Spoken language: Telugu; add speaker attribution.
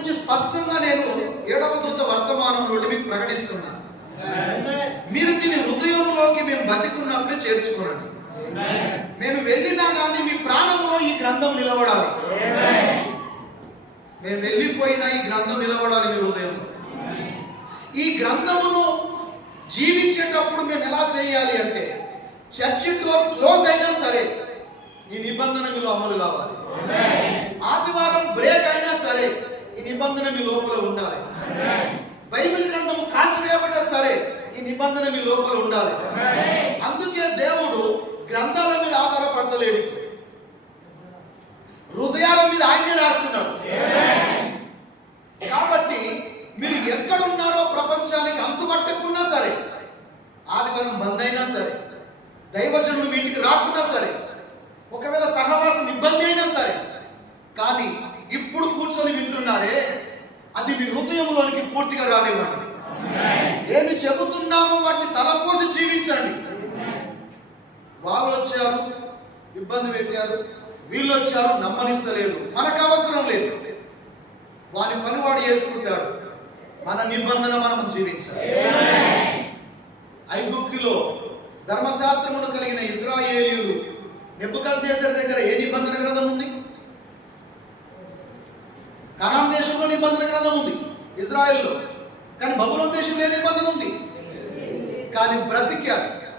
Speaker 1: గురించి స్పష్టంగా నేను ఏడవ దూత వర్తమానం నుండి మీకు ప్రకటిస్తున్నాను మీరు దీని హృదయంలోకి మేము బతికున్నప్పుడే చేర్చుకోండి. మేము వెళ్ళినా కానీ మీ ప్రాణంలో ఈ గ్రంథం నిలబడాలి. మేము వెళ్ళిపోయినా ఈ గ్రంథం నిలబడాలి మీ హృదయంలో. ఈ గ్రంథమును జీవించేటప్పుడు మేము ఎలా చేయాలి అంటే చర్చి డోర్ క్లోజ్ అయినా సరే ఈ నిబంధన మీలో అమలు కావాలి. ఆదివారం బ్రేక్ అయినా సరే నిబంధన మీ లోపల ఉండాలి. బైబిల్ గ్రంథము కాల్చివేయబడినా సరే ఈ నిబంధన మీ లోపల ఉండాలి. అందుకే దేవుడు గ్రంథాల మీద ఆధారపడతలేడు. హృదయాల మీద ఆయనే రాసుకున్నాడు కాబట్టి మీరు ఎక్కడున్నారో ప్రపంచానికి అంతుపట్టకున్నా సరే ఆదివారం బంద్ అయినా సరే దైవజనులు మీ ఇంటికి రాకున్నా సరే ఒకవేళ సహవాసం ఇబ్బంది అయినా సరే కానీ ఇప్పుడు కూర్చొని సరే అది మీ హృదయంలోనికి పూర్తిగా రానివ్వండి. ఏమి చెబుతున్నామో వాటిని తలపోసి జీవించండి. వాళ్ళు వచ్చారు ఇబ్బంది పెట్టారు వీళ్ళు వచ్చారు నమ్మనిస్తలేదు. మనకు అవసరం లేదు. వాని పనివాడు చేసుకుంటాడు. మన నిబంధన మనం జీవించాలి. ఐగుప్తిలో ధర్మశాస్త్రమును కలిగిన ఇజ్రాయేలీలు నెబ్బుకద్నేసరి దగ్గర ఏ నిబంధన గ్రంథం ఉంది కనాన్ దేశంలో నిబంధన గ్రంథం ఉంది. ఇజ్రాయెల్లో. కానీ బబులోన్ దేశంలో ఏ నిబంధన ఉంది? కానీ బ్రతికారు